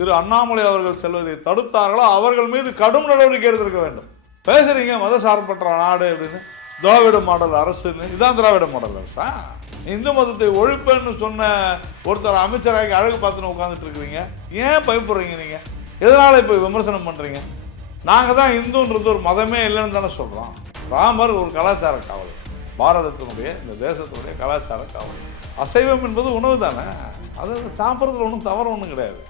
திரு அண்ணாமலை அவர்கள் செல்வதை தடுத்தார்களோ? அவர்கள் மீது கடும் நடவடிக்கை எடுத்திருக்க வேண்டும். பேசுறீங்க மத சார்பற்ற நாடு அப்படின்னு. திராவிட மாடல் அரசுன்னு. இதுதான் திராவிட மாடல் அரசா? இந்து மதத்தை ஒழிப்பேன்னு சொன்ன ஒருத்தர் அமைச்சராக அழகு பார்த்துன்னு உட்காந்துட்டு இருக்கிறீங்க. ஏன் பயப்படுறீங்க நீங்க? எதனால இப்போ விமர்சனம் பண்றீங்க? நாங்கள் தான் இந்துன்றது ஒரு மதமே இல்லைன்னு தானே சொல்கிறோம் ராமர் ஒரு கலாச்சார காவல் பாரதத்தினுடைய இந்த தேசத்தினுடைய கலாச்சார காவல் அசைவம் என்பது உணவு தானே. அது சாப்பிட்றதுல ஒன்றும் தவறு ஒன்றும் கிடையாது.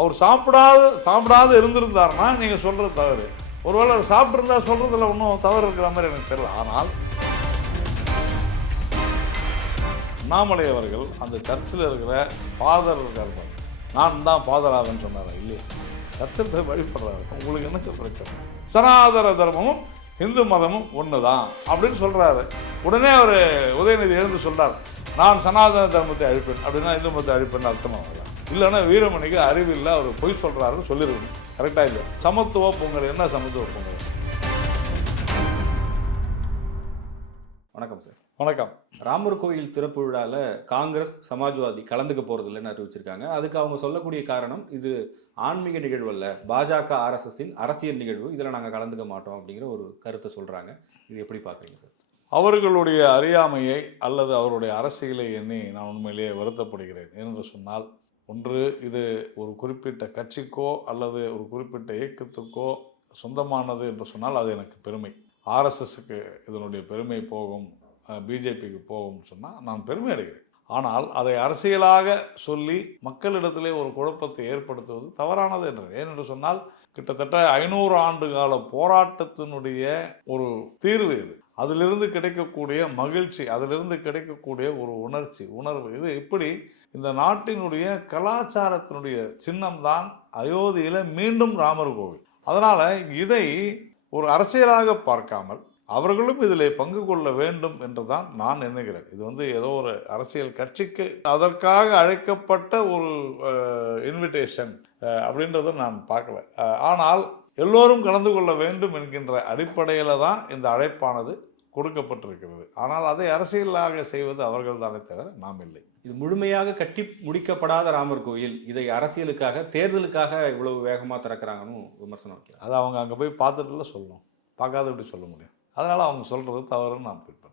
அவர் சாப்பிடாத சாப்பிடாத இருந்திருந்தாருன்னா நீங்கள் சொல்கிறது தவறு. ஒருவேளை அவர் சாப்பிட்ருந்தா சொல்கிறதுல ஒன்றும் தவறு இருக்கிற மாதிரி எனக்கு தெரியல. ஆனால் அண்ணாமலை அவர்கள் அந்த சர்ச்சில் இருக்கிற ஃபாதர் இருக்கார் நான் தான் ஃபாதர் சொன்னார் சொன்னாரா? இல்லையா. சர்ச்சில் போய் வழிபடுறாரு. உங்களுக்கு என்ன பிரச்சனை? சனாதன தர்மமும் இந்து மதமும் ஒன்று தான் அப்படின்னு சொல்கிறாரு உடனே அவர் உதயநிதி எழுந்து சொல்கிறார் நான் சனாதன தர்மத்தை அழிப்பேன். அப்படின்னா இந்து மதத்தை அழிப்பேன்னு அர்த்தமாகல இல்லைன்னா வீரமணிக்கு அறிவில்லை அவர் பொய் சொல்கிறாருன்னு சொல்லியிருக்கணும் கரெக்டாக இல்லை சமத்துவ பொங்கல் என்ன சமத்துவ பொங்கல்? வணக்கம் சார் வணக்கம். ராமர் கோயில் திறப்பு விழால காங்கிரஸ் சமாஜ்வாதி கலந்துக்க போறது இல்லைன்னு அறிவிச்சிருக்காங்க. அதுக்கு அவங்க சொல்லக்கூடிய காரணம் இது ஆன்மீக நிகழ்வு அல்ல. பாஜக ஆர்எஸ்எஸ்ஸின் அரசியல் நிகழ்வு. இதில் நாங்கள் கலந்துக்க மாட்டோம் அப்படிங்கிற ஒரு கருத்தை சொல்றாங்க. இது எப்படி பார்க்குறீங்க சார் அவர்களுடைய அறியாமையை அல்லது அவருடைய அரசியலை எண்ணி நான் உண்மையிலேயே வருத்தப்படுகிறேன். என்று சொன்னால் ஒன்று இது ஒரு குறிப்பிட்ட கட்சிக்கோ அல்லது ஒரு குறிப்பிட்ட இயக்கத்துக்கோ சொந்தமானது என்று சொன்னால் அது எனக்கு பெருமை. ஆர்எஸ்எஸ்க்கு இதனுடைய பெருமை போகும் பிஜேபிக்கு போகும்னு சொன்னால் நான் பெருமை அடைகிறேன். ஆனால் அதை அரசியலாக சொல்லி மக்களிடத்திலே ஒரு குழப்பத்தை ஏற்படுத்துவது தவறானது என்று ஏனென்று சொன்னால் கிட்டத்தட்ட ஐநூறு ஆண்டு கால போராட்டத்தினுடைய ஒரு தீர்வு இது. அதிலிருந்து கிடைக்கக்கூடிய மகிழ்ச்சி அதிலிருந்து கிடைக்கக்கூடிய ஒரு உணர்ச்சி உணர்வு. இது இப்படி இந்த நாட்டினுடைய கலாச்சாரத்தினுடைய சின்னம்தான் அயோத்தியில் மீண்டும் ராமர் கோவில். அதனால் இதை ஒரு அரசியலாக பார்க்காமல் அவர்களும் இதில் பங்கு கொள்ள வேண்டும் என்று தான் நான் எண்ணுகிறேன். இது வந்து ஏதோ ஒரு அரசியல் கட்சிக்கு அதற்காக அழைக்கப்பட்ட ஒரு இன்விடேஷன் அப்படின்றத நான் பார்க்கல. ஆனால் எல்லோரும் கலந்து கொள்ள வேண்டும் என்கின்ற அடிப்படையில் தான் இந்த அழைப்பானது கொடுக்கப்பட்டிருக்கிறது. ஆனால் அதை அரசியலாக செய்வது அவர்கள் தானே தவிர நாம் இல்லை. இது முழுமையாக கட்டி முடிக்கப்படாத ராமர் கோயில். இதை அரசியலுக்காக தேர்தலுக்காக இவ்வளவு வேகமா திறக்கிறாங்கன்னு விமர்சனம் வைக்கிறாங்க அது அவங்க அங்கே போய் பார்த்துட்டுல சொல்லணும். பார்க்காத எப்படி சொல்ல முடியும். அதனால் அவங்க சொல்கிறது தவறுன்னு நான் அஹ்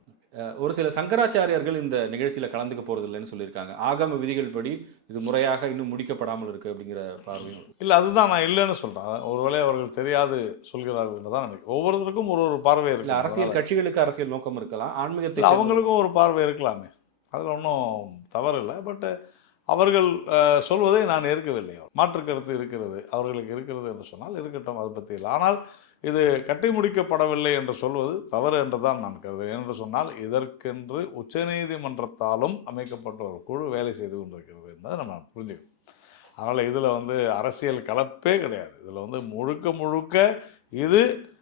ஒரு சில சங்கராச்சாரியார்கள் இந்த நிகழ்ச்சியில கலந்துக்க போறது இல்லைன்னு சொல்லியிருக்காங்க. ஆகம விதிகள் படி இது முறையாக இன்னும் முடிக்கப்படாமல் இருக்கு அப்படிங்கிற பார்வையும். இல்லை அதுதான் நான் இல்லைன்னு சொல்கிறேன் ஒருவேளை அவர்கள் தெரியாது சொல்கிறார்கள் என்று தான் நினைக்கிறேன். ஒவ்வொருத்தருக்கும் ஒரு ஒரு பார்வை இல்ல இருக்கு அரசியல் கட்சிகளுக்கு அரசியல் நோக்கம் இருக்கலாம். ஆன்மீகத்தை இல்ல, அவங்களுக்கும் ஒரு பார்வை இருக்கலாமே. அதில் ஒன்றும் தவறு இல்லை. பட் அவர்கள் சொல்வதை நான் ஏற்கவில்லை. மாற்று கருத்து இருக்கிறது அவர்களுக்கு இருக்கிறது என்று சொன்னால் இருக்கட்டும் அதை பற்றி இல்லை. ஆனால் இது கட்டி முடிக்கப்படவில்லை என்று சொல்வது தவறு என்று தான் நான் கருதுகிறேன். என்று சொன்னால் இதற்கென்று உச்சநீதிமன்றத்தாலும் அமைக்கப்பட்ட ஒரு குழு வேலை செய்து கொண்டிருக்கிறது என்பதை நம்ம புரிஞ்சுக்கணும். அதனால் இதில் வந்து அரசியல் கலப்பே கிடையாது. இதில் வந்து முழுக்க முழுக்க இது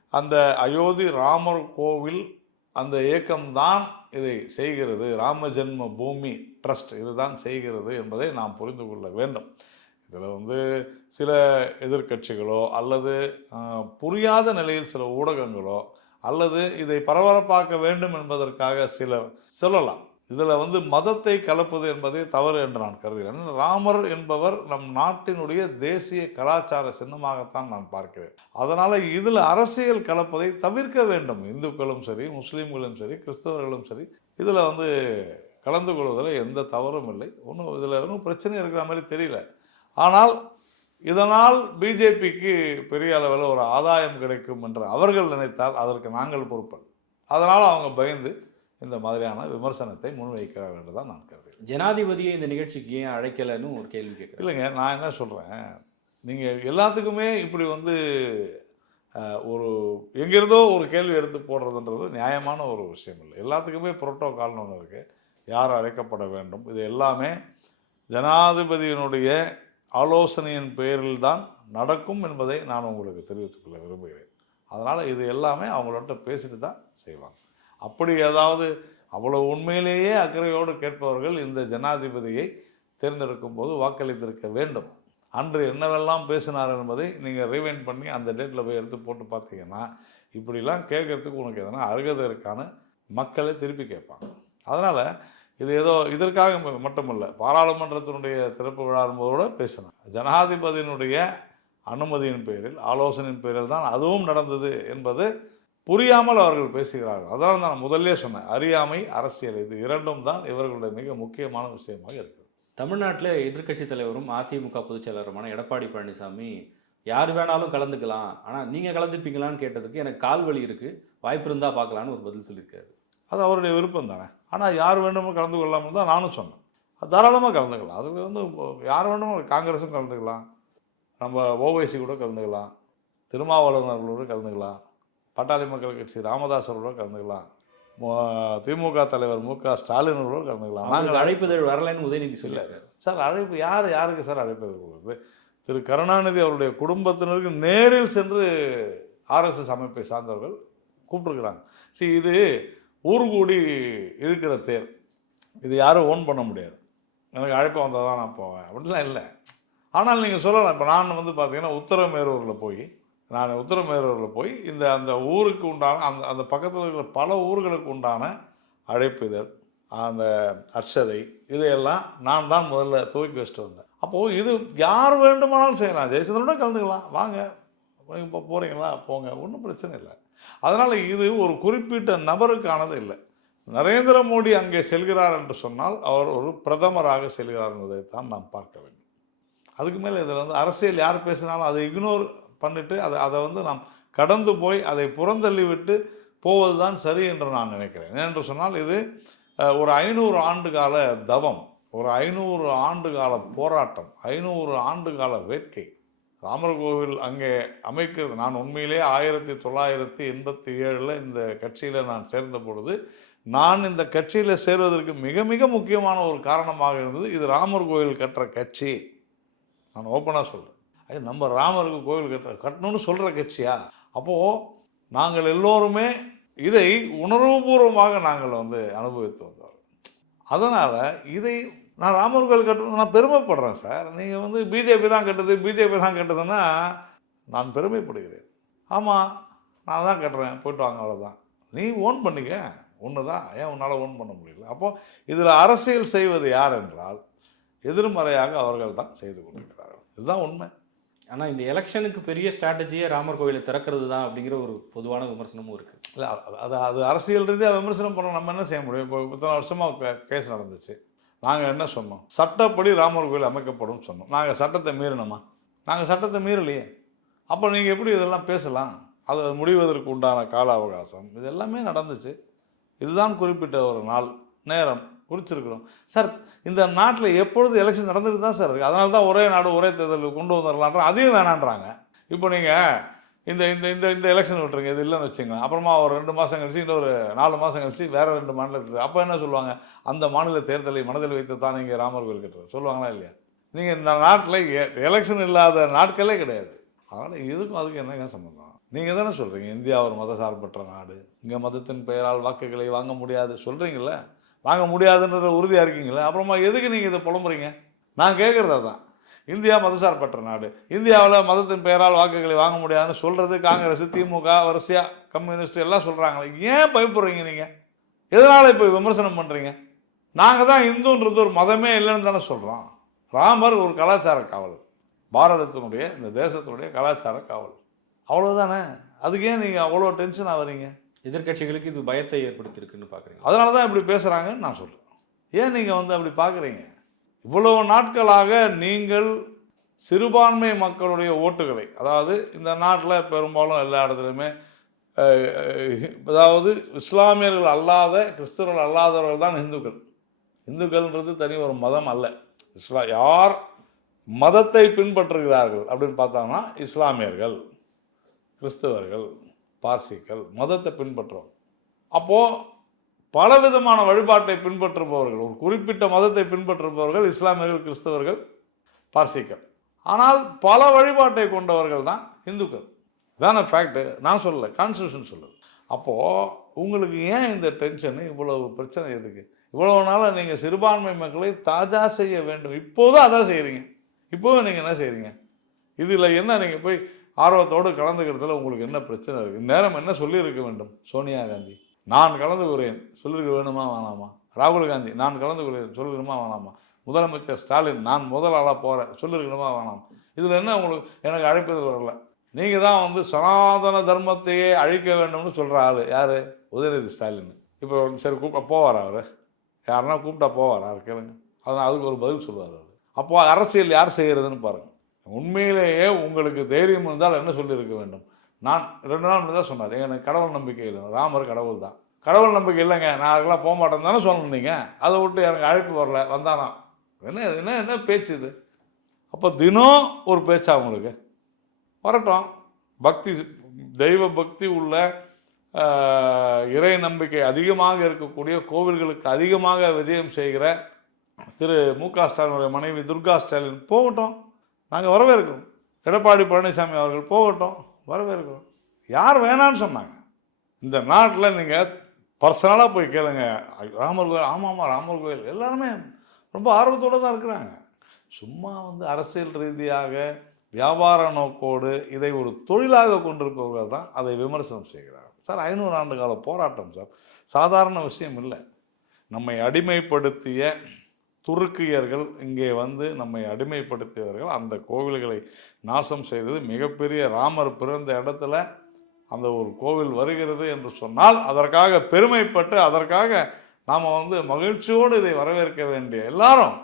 அந்த அயோத்தி ராமர் கோவில் அந்த இயக்கம்தான் இதை செய்கிறது. ராமஜென்ம பூமி ட்ரஸ்ட் இதுதான் செய்கிறது என்பதை நாம் புரிந்து கொள்ள வேண்டும். இதில் வந்து சில எதிர்க்கட்சிகளோ அல்லது புரியாத நிலையில் சில ஊடகங்களோ அல்லது இதை பரபரப்பாக்க வேண்டும் என்பதற்காக சிலர் சொல்லலாம். இதில் வந்து மதத்தை கலப்பது என்பதே தவறு என்று நான் கருதுகிறேன். ராமர் என்பவர் நம் நாட்டினுடைய தேசிய கலாச்சார சின்னமாகத்தான் நான் பார்க்கிறேன். அதனால் இதில் அரசியல் கலப்பதை தவிர்க்க வேண்டும். இந்துக்களும் சரி முஸ்லீம்களும் சரி கிறிஸ்தவர்களும் சரி இதில் வந்து கலந்து கொள்வதில் எந்த தவறும் இல்லை. ஒன்றும் இதில் ஒன்றும் பிரச்சனை இருக்கிற மாதிரி தெரியல. ஆனால் இதனால் பிஜேபிக்கு பெரிய அளவில் ஒரு ஆதாயம் கிடைக்கும் என்று அவர்கள் நினைத்தால் அதற்கு நாங்கள் பொறுப்பல். அதனால் அவங்க பயந்து இந்த மாதிரியான விமர்சனத்தை முன்வைக்கிறார்கள் என்று தான் நான் கருதுகிறேன். ஜனாதிபதியை இந்த நிகழ்ச்சிக்கு ஏன் அழைக்கலைன்னு ஒரு கேள்வி கேட்குறேன். இல்லைங்க நான் என்ன சொல்கிறேன் நீங்கள் எல்லாத்துக்குமே இப்படி வந்து ஒரு எங்கிருந்தோ ஒரு கேள்வி எடுத்து போடுறதுன்றது நியாயமான ஒரு விஷயம் இல்லை. எல்லாத்துக்குமே புரோட்டோகால்னு ஒன்று இருக்குது யார் அழைக்கப்பட வேண்டும்? இது எல்லாமே ஜனாதிபதியினுடைய ஆலோசனையின் பேரில் தான் நடக்கும் என்பதை நான் உங்களுக்கு தெரிவித்துக் கொள்ள விரும்புகிறேன். அதனால் இது எல்லாமே அவங்கள்ட்ட பேசிட்டு தான் செய்வாங்க. அப்படி ஏதாவது அவ்வளவு உண்மையிலேயே அக்கறையோடு கேட்பவர்கள் இந்த ஜனாதிபதியை தேர்ந்தெடுக்கும் போது வாக்களித்திருக்க வேண்டும். அன்று என்னவெல்லாம் பேசினார் என்பதை நீங்கள் ரிவைண்ட் பண்ணி அந்த டேட்டில் போய் எடுத்து போட்டு பார்த்தீங்கன்னா இப்படிலாம் கேட்கறதுக்கு உனக்கு எதனா அருகதை இருக்கான்னு மக்களை திருப்பி கேட்பாங்க. அதனால் இது ஏதோ இதற்காக மட்டுமல்ல பாராளுமன்றத்தினுடைய திறப்பு விழா என்பதோட பேசினாங்க ஜனாதிபதியினுடைய அனுமதியின் பேரில் ஆலோசனையின் பேரில் தான் அதுவும் நடந்தது என்பது புரியாமல் அவர்கள் பேசுகிறார்கள். அதனால் நான் முதல்லே சொன்னேன் அறியாமை அரசியல் இது இரண்டும் தான் இவர்களுடைய மிக முக்கியமான விஷயமாக இருக்குது தமிழ்நாட்டில் எதிர்க்கட்சித் தலைவரும் அதிமுக பொதுச் செயலருமான எடப்பாடி பழனிசாமி யார் வேணாலும் கலந்துக்கலாம் ஆனால் நீங்கள் கலந்துப்பீங்களான்னு கேட்டதுக்கு எனக்கு கால் வலி இருக்குது வாய்ப்பு இருந்தால் பார்க்கலான்னு ஒரு பதில் சொல்லியிருக்காரு. அது அவருடைய விருப்பம் தானே. ஆனால் யார் வேண்டுமோ கலந்து கொள்ளாமல் தான் நானும் சொன்னேன். தாராளமாக கலந்துக்கலாம். அதுக்கு வந்து யார் வேண்டுமோ காங்கிரஸும் கலந்துக்கலாம். நம்ம ஓவைசி கூட கலந்துக்கலாம். திருமாவளவன் அவர்களோடு கலந்துக்கலாம். பாட்டாளி மக்கள் கட்சி ராமதாஸ் அவர்களோட கலந்துக்கலாம். திமுக தலைவர் மு க ஸ்டாலின் அவர்களோட கலந்துக்கலாம். நாங்கள் அழைப்புதழ் வரலைன்னு உதயநிதி சொல்லியிருக்காரு சார் அழைப்பு யார் யாருக்கு சார் அழைப்பு கொடுக்குறது திரு கருணாநிதி அவருடைய குடும்பத்தினருக்கு நேரில் சென்று ஆர்எஸ்எஸ் அமைப்பை சார்ந்தவர்கள் கூப்பிட்டுருக்குறாங்க. சரி இது ஊர் கூடி இருக்கிற தேர். இது யாரும் ஓன் பண்ண முடியாது. எனக்கு அழைப்பு வந்தால் தான் நான் போவேன். அப்படிலாம் இல்லை. ஆனால் நீங்கள் சொல்லலாம். இப்போ நான் வந்து பார்த்தீங்கன்னா உத்தரமேரூரில் போய் நான் உத்தரமேரூரில் போய் இந்த அந்த ஊருக்கு உண்டான அந்த அந்த பக்கத்தில் இருக்கிற பல ஊர்களுக்கு உண்டான அழைப்புதல் அந்த அர்ச்சதை இதையெல்லாம் நான் தான் முதல்ல துவக்கி வச்சுட்டு வந்தேன். அப்போது இது யார் வேண்டுமானாலும் செய்யலாம். ஜெயச்சந்திரனோட கலந்துக்கலாம். வாங்க. இப்போ போகிறீங்களா போங்க. ஒன்றும் பிரச்சனை இல்லை. அதனால் இது ஒரு குறிப்பிட்ட நபருக்கானது இல்லை. நரேந்திர மோடி அங்கே செல்கிறார் என்று சொன்னால் அவர் ஒரு பிரதமராக செல்கிறார் என்பதை தான் நாம் பார்க்க வேண்டும். அதுக்கு மேலே இதில் வந்து அரசியல் யார் பேசினாலும் அதை இக்னோர் பண்ணிட்டு அதை அதை வந்து நாம் கடந்து போய் அதை புறந்தள்ளி விட்டு போவது தான் சரி என்று நான் நினைக்கிறேன். ஏனென்று சொன்னால் இது ஒரு ஐநூறு ஆண்டு கால தவம் ஒரு ஐநூறு ஆண்டு கால போராட்டம் ஐநூறு ஆண்டு கால வேட்கை. ராமர் கோவில் அங்கே அமைக்கிறது. நான் உண்மையிலே ஆயிரத்தி தொள்ளாயிரத்தி எண்பத்தி ஏழில் இந்த கட்சியில் நான் சேர்ந்த பொழுது நான் இந்த கட்சியில் சேர்வதற்கு மிக மிக முக்கியமான ஒரு காரணமாக இருந்தது இது ராமர் கோவில் கட்டுற கட்சி. நான் ஓப்பனாக சொல்கிறேன் அது நம்ம ராமருக்கு கோவில் கட்டுற கட்டணும்னு சொல்கிற கட்சியா? அப்போது நாங்கள் எல்லோருமே இதை உணர்வுபூர்வமாக நாங்கள் வந்து அனுபவித்து வந்தோம். அதனால் இதை நான் ராமர் கோவில் கட்டணும் நான் பெருமைப்படுறேன் சார். நீங்கள் வந்து பிஜேபி தான் கட்டுது பிஜேபி தான் கட்டுதுன்னா நான் பெருமைப்படுகிறேன். ஆமாம் நான் தான் கட்டுறேன். போயிட்டு வாங்க அவ்வளோதான் நீ ஓன் பண்ணிக்க. ஒன்று தான் ஏன் உன்னால் ஓன் பண்ண முடியல? அப்போது இதில் அரசியல் செய்வது யார் என்றால் எதிர்மறையாக அவர்கள் தான் செய்து கொண்டிருக்கிறார்கள். இதுதான் உண்மை. ஆனால் இந்த எலெக்ஷனுக்கு பெரிய ஸ்ட்ராட்டஜியே ராமர் கோயிலை திறக்கிறது தான் அப்படிங்கிற ஒரு பொதுவான விமர்சனமும் இருக்குது இல்லை அது- அது அது அரசியல் ரீதியாக விமர்சனம் பண்ண நம்ம என்ன செய்ய முடியும்? இப்போ இத்தனை வருஷமாக கேஸ் நடந்துச்சு. நாங்கள் என்ன சொன்னோம்? சட்டப்படி ராமர் கோயில் அமைக்கப்படும் சொன்னோம். நாங்கள் சட்டத்தை மீறினோமா நாங்கள் சட்டத்தை மீறலையே. அப்போ நீங்கள் எப்படி இதெல்லாம் பேசலாம்? அது முடிவதற்கு உண்டான கால அவகாசம். இது எல்லாமே நடந்துச்சு. இதுதான் குறிப்பிட்ட ஒரு நாள் நேரம் குறிச்சிருக்கிறோம். சார் இந்த நாட்டில் எப்பொழுது எலெக்ஷன் நடந்துட்டு தான் சார் இருக்குது அதனால தான் ஒரே நாடு ஒரே தேர்தல் கொண்டு வந்துடலான்ற அதையும் வேணான்றாங்க. இப்போ நீங்கள் இந்த இந்த இந்த இந்த எலெக்ஷன் விட்டுருங்க. இது இல்லைன்னு வச்சுங்க அப்புறமா ஒரு ரெண்டு மாதம் கழிச்சு இன்னொரு நாலு மாதம் கழிச்சு வேறு ரெண்டு மாநிலத்தில் அப்போ என்ன சொல்லுவாங்க? அந்த மாநில தேர்தலை மனதில் வைத்து தான் இங்கே ராமர் கோயில் கட்டுறது. சொல்லுவாங்களா இல்லையா? நீங்கள் இந்த நாட்டில் எலெக்ஷன் இல்லாத நாட்களே கிடையாது. அதனால் இதுக்கும் அதுக்கும் என்னங்க சம்மந்தம் நீங்கள் தானே சொல்கிறீங்க இந்தியா ஒரு மதசார்பற்ற நாடு. இங்கே மதத்தின் பெயரால் வாக்குகளை வாங்க முடியாது. சொல்கிறீங்கள வாங்க முடியாதுன்ற உறுதியாக இருக்கீங்களே அப்புறமா எதுக்கு நீங்கள் இதை புலம்புறீங்க? நான் கேட்குறது தான் இந்தியா மதசார்பற்ற நாடு. இந்தியாவில் மதத்தின் பெயரால் வாக்குகளை வாங்க முடியாதுன்னு சொல்கிறது காங்கிரஸ் திமுக வரிசையாக கம்யூனிஸ்ட் எல்லாம் சொல்கிறாங்களே ஏன் பயப்படுறீங்க நீங்கள் எதனால் இப்போ விமர்சனம் பண்ணுறீங்க நாங்கள் தான் இந்துன்றது ஒரு மதமே இல்லைன்னு தானே சொல்கிறோம் ராமர் ஒரு கலாச்சார காவலர். பாரதத்தினுடைய இந்த தேசத்தினுடைய கலாச்சார காவலர். அவ்வளோதானே அதுக்கு ஏன் நீங்கள் அவ்வளோ டென்ஷன் ஆகுறீங்க எதிர்க்கட்சிகளுக்கு இது பயத்தை ஏற்படுத்தியிருக்குன்னு பார்க்குறீங்க அதனால தான் இப்படி பேசுகிறாங்கன்னு நான் சொல்கிறேன் ஏன் நீங்கள் வந்து அப்படி பார்க்குறீங்க இவ்வளவு நாட்களாக நீங்கள் சிறுபான்மை மக்களுடைய ஓட்டுகளை அதாவது இந்த நாட்டில் பெரும்பாலும் எல்லா இடத்துலையுமே அதாவது இஸ்லாமியர்கள் அல்லாத கிறிஸ்தவர்கள் அல்லாதவர்கள் தான் இந்துக்கள். இந்துக்கள்ன்றது தனி ஒரு மதம் அல்ல. இஸ்லா யார் மதத்தை பின்பற்றுகிறார்கள் அப்படின்னு பார்த்தாங்கன்னா இஸ்லாமியர்கள் கிறிஸ்தவர்கள் பார்சிகள் மதத்தை பின்பற்றுவோம் அப்போது பலவிதமான வழிபாட்டை பின்பற்றுபவர்கள் ஒரு குறிப்பிட்ட மதத்தை பின்பற்றுபவர்கள் இஸ்லாமியர்கள் கிறிஸ்தவர்கள் பார்சிக்கள். ஆனால் பல வழிபாட்டை கொண்டவர்கள் தான் இந்துக்கள். இதான ஃபேக்ட் நான் சொல்லலை கான்ஸ்டியூஷன் சொல்லுது. அப்போது உங்களுக்கு ஏன் இந்த டென்ஷனு இவ்வளவு பிரச்சனை எதுக்கு? இவ்வளவு நாளாக நீங்கள் சிறுபான்மை மக்களை தாஜா செய்ய வேண்டும். இப்போதும் அதான் செய்கிறீங்க இப்போவும் நீங்கள் என்ன செய்கிறீங்க இதில் என்ன நீங்கள் போய் ஆர்வத்தோடு கலந்துக்கிறதுல உங்களுக்கு என்ன பிரச்சனை இருக்குது நேரம் என்ன சொல்லியிருக்க வேண்டும் சோனியா காந்தி? நான் கலந்து கொள்கிறேன். சொல்லியிருக்க வேணுமா வேணாமா? ராகுல் காந்தி நான் கலந்து கொள்கிறேன். சொல்லணுமா வேணாமா? முதலமைச்சர் ஸ்டாலின் நான் முதல் ஆளாக போகிறேன் சொல்லிருக்கணுமா வேணாம்? இதில் என்ன உங்களுக்கு எனக்கு அழைப்பது வரல. நீங்கள் தான் வந்து சனாதன தர்மத்தையே அழிக்க வேண்டும்னு சொல்கிற ஆள். யார்? உதயநிதி ஸ்டாலின். இப்போ சரி கூப்பிட்டா போவார் அவர்? யாருன்னா கூப்பிட்டா போவார்? அவர் கேளுங்க. அதனால் அதுக்கு ஒரு பதில் சொல்லுவார் அவர். அப்போ அரசியல் யார் செய்கிறதுன்னு பாருங்கள் உண்மையிலேயே உங்களுக்கு தைரியம் இருந்தால் என்ன சொல்லியிருக்க வேண்டும்? நான் ரெண்டு நாள் முன்னாடி தான் சொன்னார். எனக்கு கடவுள் நம்பிக்கை இல்லை. ராமர் கடவுள் தான். கடவுள் நம்பிக்கை இல்லைங்க. நான் அதுக்கெல்லாம் போக மாட்டேன்னு தானே சொன்னீங்க அதை விட்டு எனக்கு அழைப்பு வரல. வந்தானா? என்ன என்ன என்ன பேச்சு இது? அப்போ தினம் ஒரு பேச்சா உங்களுக்கு? வரட்டும். பக்தி தெய்வ பக்தி உள்ள இறை நம்பிக்கை அதிகமாக இருக்கக்கூடிய கோவில்களுக்கு அதிகமாக விஜயம் செய்கிற திரு மு க ஸ்டாலினுடைய மனைவி துர்கா ஸ்டாலின் போகட்டும். நாங்கள் வரவேற்கிறோம். எடப்பாடி பழனிசாமி அவர்கள் போகட்டும். வரவேற்கிறோம். யார் வேணான்னு சொன்னாங்க. இந்த நாட்டில் நீங்கள் பர்சனலாக போய் கேளுங்க. ராமர் கோயில் ஆமாம் ஆமாம் ராமர் கோயில். எல்லாருமே ரொம்ப ஆர்வத்தோடு தான் இருக்கிறாங்க. சும்மா வந்து அரசியல் ரீதியாக வியாபார நோக்கோடு இதை ஒரு தொழிலாக கொண்டிருப்பவர்கள் தான் அதை விமர்சனம் செய்கிறார்கள். சார் ஐநூறு ஆண்டு கால போராட்டம் சார். சாதாரண விஷயம் இல்லை. நம்மை அடிமைப்படுத்திய துருக்கியர்கள் இங்கே வந்து நம்மை அடிமைப்படுத்தியவர்கள். அந்த கோவில்களை நாசம் செய்தது மிகப்பெரிய ராமர் பிறந்த இடத்துல அந்த ஒரு கோவில் வருகிறது என்று சொன்னால் அதற்காக பெருமைப்பட்டு அதற்காக நாம் வந்து மகிழ்ச்சியோடு இதை வரவேற்க வேண்டிய எல்லாரும்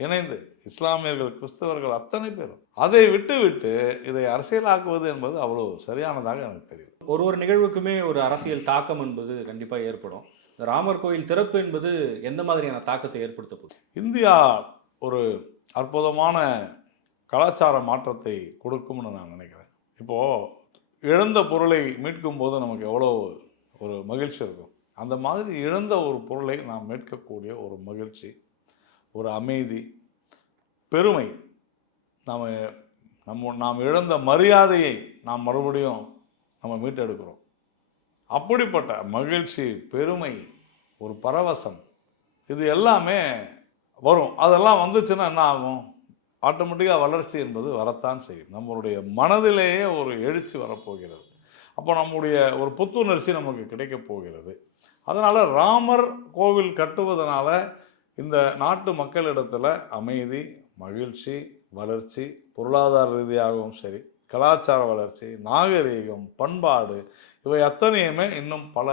இணைந்து இஸ்லாமியர்கள் கிறிஸ்தவர்கள் அத்தனை பேரும். அதை விட்டுவிட்டு இதை அரசியலாக்குவது என்பது அவ்வளோ சரியானதாக எனக்கு தெரியும் ஒரு ஒரு நிகழ்வுக்குமே ஒரு அரசியல் தாக்கம் என்பது கண்டிப்பாக ஏற்படும். ராமர் கோயில் திறப்பு என்பது எந்த மாதிரியான தாக்கத்தை ஏற்படுத்த போகுது? இந்தியா ஒரு அற்புதமான கலாச்சார மாற்றத்தை கொடுக்கும்னு நான் நினைக்கிறேன். இப்போது இழந்த பொருளை மீட்கும் போது நமக்கு எவ்வளோ ஒரு மகிழ்ச்சி இருக்கும். அந்த மாதிரி இழந்த ஒரு பொருளை நாம் மீட்கக்கூடிய ஒரு மகிழ்ச்சி ஒரு அமைதி பெருமை நாம் நம்ம நாம் இழந்த மரியாதையை நாம் மறுபடியும் நம்ம மீட்டெடுக்கிறோம். அப்படிப்பட்ட மகிழ்ச்சி பெருமை ஒரு பரவசம் இது எல்லாமே வரும். அதெல்லாம் வந்துச்சுன்னா என்ன ஆகும்? ஆட்டோமேட்டிக்காக வளர்ச்சி என்பது வரத்தான் செய்யும். நம்மளுடைய மனதிலேயே ஒரு எழுச்சி வரப்போகிறது. அப்போ நம்முடைய ஒரு புத்துணர்ச்சி நமக்கு கிடைக்கப் போகிறது. அதனால் ராமர் கோவில் கட்டுவதனால இந்த நாட்டு மக்களிடத்தில் அமைதி மகிழ்ச்சி வளர்ச்சி பொருளாதார ரீதியாகவும் சரி கலாச்சார வளர்ச்சி நாகரீகம் பண்பாடு இவை அத்தனையுமே இன்னும் பல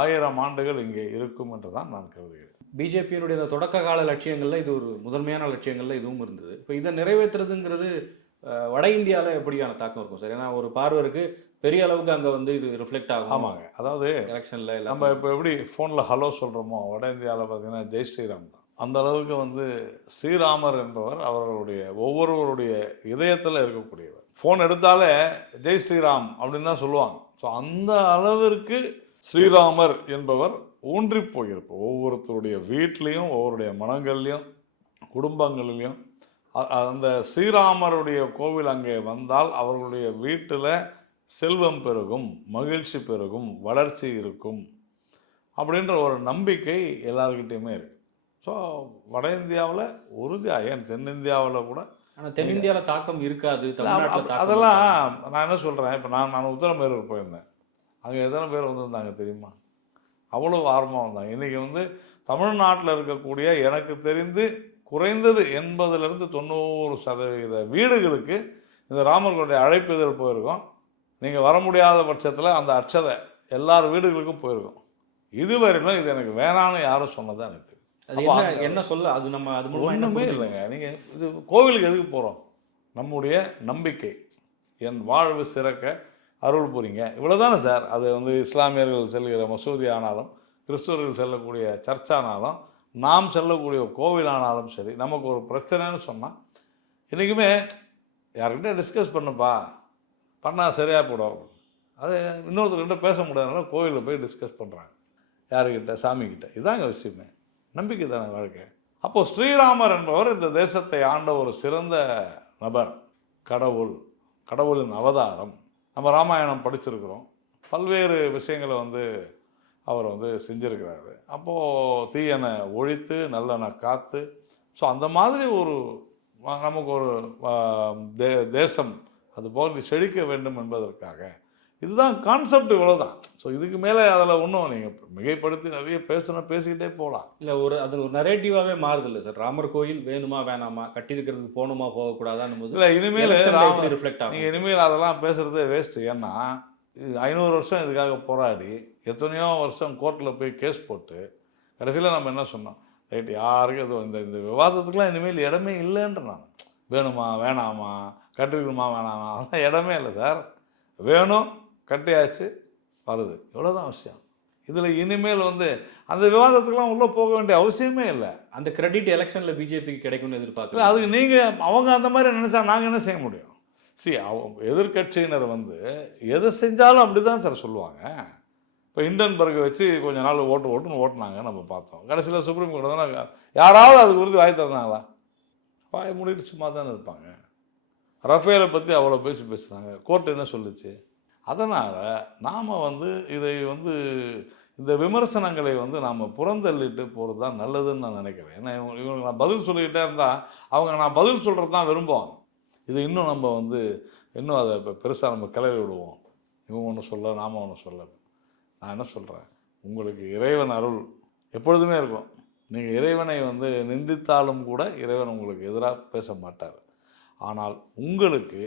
ஆயிரம் ஆண்டுகள் இங்கே இருக்கும் என்று தான் நான் கருதுகிறேன். பிஜேபியினுடைய இந்த தொடக்க கால லட்சியங்கள்ல இது ஒரு முதன்மையான லட்சியங்கள்ல இதுவும் இருந்தது. இப்போ இதை நிறைவேற்றுறதுங்கிறது வட இந்தியாவில் எப்படியான தாக்கம் இருக்கும் சார்? ஏன்னா ஒரு பார்வருக்கு பெரிய அளவுக்கு அங்கே வந்து இது ரிஃப்ளெக்ட் ஆகும். ஆமாங்க. அதாவது எலெக்ஷனில் நம்ம இப்போ எப்படி ஃபோனில் ஹலோ சொல்கிறோமோ வட இந்தியாவில் பார்த்தீங்கன்னா ஜெய் ஸ்ரீராம் தான். அந்த அளவுக்கு வந்து ஸ்ரீராமர் என்பவர் அவர்களுடைய ஒவ்வொருவருடைய இதயத்தில் இருக்கக்கூடியவர். ஃபோன் எடுத்தாலே ஜெய் ஸ்ரீராம் அப்படின்னு தான் சொல்லுவாங்க. ஸோ அந்த அளவிற்கு ஸ்ரீராமர் என்பவர் ஊன்றி போயிருப்போம் ஒவ்வொருத்தருடைய வீட்லேயும் ஒவ்வொருடைய மனங்கள்லையும் குடும்பங்களிலையும் அந்த ஸ்ரீராமருடைய கோவில் அங்கே வந்தால் அவர்களுடைய வீட்டில் செல்வம் பெருகும் மகிழ்ச்சி பெருகும் வளர்ச்சி இருக்கும் அப்படின்ற ஒரு நம்பிக்கை எல்லாருக்கிட்டேயுமே இருக்குது ஸோ வட இந்தியாவில் உறுதியாக ஏன் தென்னிந்தியாவில் கூட ஆனால் தென்னிந்தியாவில் தாக்கம் இருக்காது அதெல்லாம். நான் என்ன சொல்கிறேன் இப்போ நான் நான் உத்தரமேரூர் போயிருந்தேன். அங்கே எத்தனை பேர் வந்திருந்தாங்க தெரியுமா? அவ்வளோ ஆர்வமாக வந்தாங்க. இன்றைக்கி வந்து தமிழ்நாட்டில் இருக்கக்கூடிய எனக்கு தெரிந்து குறைந்தது எண்பதுலேருந்து தொண்ணூறு சதவீத வீடுகளுக்கு இந்த ராமர் கோட்டை அழைப்பிதழ் போயிருக்கோம். நீங்கள் வர முடியாத பட்சத்தில் அந்த அச்சதை எல்லார் வீடுகளுக்கும் போயிருக்கோம். இதுவரையிலும் இது எனக்கு வேணான்னு யாரும் சொன்னதா எனக்கு அது என்ன என்ன சொல்ல? அது நம்ம அது ஒன்றுமே? இல்லைங்க. நீங்கள் இது கோவிலுக்கு எதுக்கு போகிறோம் நம்முடைய நம்பிக்கை. என் வாழ்வு சிறக்க அருள் புரிங்க. இவ்வளோதானே சார்? அது வந்து இஸ்லாமியர்கள் செல்கிற மசூதி ஆனாலும் கிறிஸ்துவர்கள் செல்லக்கூடிய சர்ச் ஆனாலும் நாம் செல்லக்கூடிய கோவில் ஆனாலும் சரி நமக்கு ஒரு பிரச்சனைன்னு சொன்னால் இன்றைக்குமே யார்கிட்ட டிஸ்கஸ் பண்ணுப்பா. பண்ணால் சரியாக போடும் அது இன்னொருத்தர்கிட்ட பேச முடியாதனால கோவிலில் போய் டிஸ்கஸ் பண்ணுறாங்க யாருக்கிட்ட சாமிக்கிட்ட இதாங்க விஷயமே. நம்பிக்கை தானே வாழ்க்கை? அப்போது ஸ்ரீராமர் என்பவர் இந்த தேசத்தை ஆண்ட ஒரு சிறந்த நபர் கடவுள் கடவுளின் அவதாரம். நம்ம ராமாயணம் படிச்சிருக்கிறோம். பல்வேறு விஷயங்களை வந்து அவர் வந்து செஞ்சிருக்கிறாரு. அப்போது தீயனை ஒழித்து நல்லனை காத்து ஸோ அந்த மாதிரி ஒரு நமக்கு ஒரு தே தேசம் அது போன்று செழிக்க வேண்டும் என்பதற்காக இதுதான் கான்செப்ட் இவ்வளோதான் ஸோ இதுக்கு மேலே அதில் ஒன்றும் நீங்கள் மிகைப்படுத்தி நிறைய பேசணும் பேசிக்கிட்டே போகலாம். இல்லை ஒரு அது ஒரு நரேட்டிவாவே மாறுது இல்லை சார். ராமர் கோயில் வேணுமா வேணாமா கட்டியிருக்கிறதுக்கு போகணுமா போகக்கூடாதான்னு போது இல்லை இனிமேல் ரிஃப்ளெக்ட் ஆகும்? நீங்கள் இனிமேல் அதெல்லாம் பேசுகிறதே வேஸ்ட்டு ஏன்னா இது ஐநூறு வருஷம் இதுக்காக போராடி எத்தனையோ வருஷம் கோர்ட்டில் போய் கேஸ் போட்டு கடைசியில் நம்ம என்ன சொன்னோம்? ரைட் யாருக்கும் இது இந்த இந்த விவாதத்துக்குலாம் இனிமேல் இடமே இல்லைன்ற நான் வேணுமா வேணாமா கட்டிருக்கணுமா வேணாமா அதெல்லாம் இடமே இல்லை சார். வேணும் கட்டியாச்சு வருது. இவ்வளோதான் விஷயம். இதில் இனிமேல் வந்து அந்த விவாதத்துக்குலாம் உள்ளே போக வேண்டிய அவசியமே இல்லை. அந்த கிரெடிட் எலெக்ஷன்ல பிஜேபிக்கு கிடைக்கும்னு எதிர்பார்க்கல அதுக்கு நீங்கள் அவங்க அந்த மாதிரி நினச்சா நாங்கள் என்ன செய்ய முடியும்? சி அவங்க எதிர்க்கட்சியினர் வந்து எதை செஞ்சாலும் அப்படி தான் சார் சொல்லுவாங்க. இப்போ இண்டன்பர்கை வச்சு கொஞ்ச நாள் ஓட்டு ஓட்டுன்னு ஓட்டுனாங்க நம்ம பார்த்தோம். கடைசியில் சுப்ரீம் கோர்ட் தானே யாராவது அதுக்கு உறுதி வாய் தந்தாங்களா? வாய் மூடிட்டு சும்மா தானே இருப்பாங்க. ரஃபேலை பற்றி அவ்வளோ பேசி பேசுகிறாங்க கோர்ட் என்ன சொல்லுச்சு? அதனால் நாம் வந்து இதை வந்து இந்த விமர்சனங்களை வந்து நாம் புறந்தள்ளிட்டு போகிறது தான் நல்லதுன்னு நான் நினைக்கிறேன். ஏன்னா இவங்க இவங்களுக்கு நான் பதில் சொல்லிக்கிட்டே இருந்தால் அவங்க நான் பதில் சொல்கிறது தான் விரும்புவாங்க. இது இன்னும் நம்ம வந்து இன்னும் அதை இப்போ பெருசாக நம்ம கிளறி விடுவோம். இவங்க ஒன்று சொல்ல நாம் ஒன்று சொல்ல நான் என்ன சொல்கிறேன் உங்களுக்கு இறைவன் அருள் எப்பொழுதுமே இருக்கும். நீங்கள் இறைவனை வந்து நிந்தித்தாலும் கூட இறைவன் உங்களுக்கு எதிராக பேச மாட்டார். ஆனால் உங்களுக்கு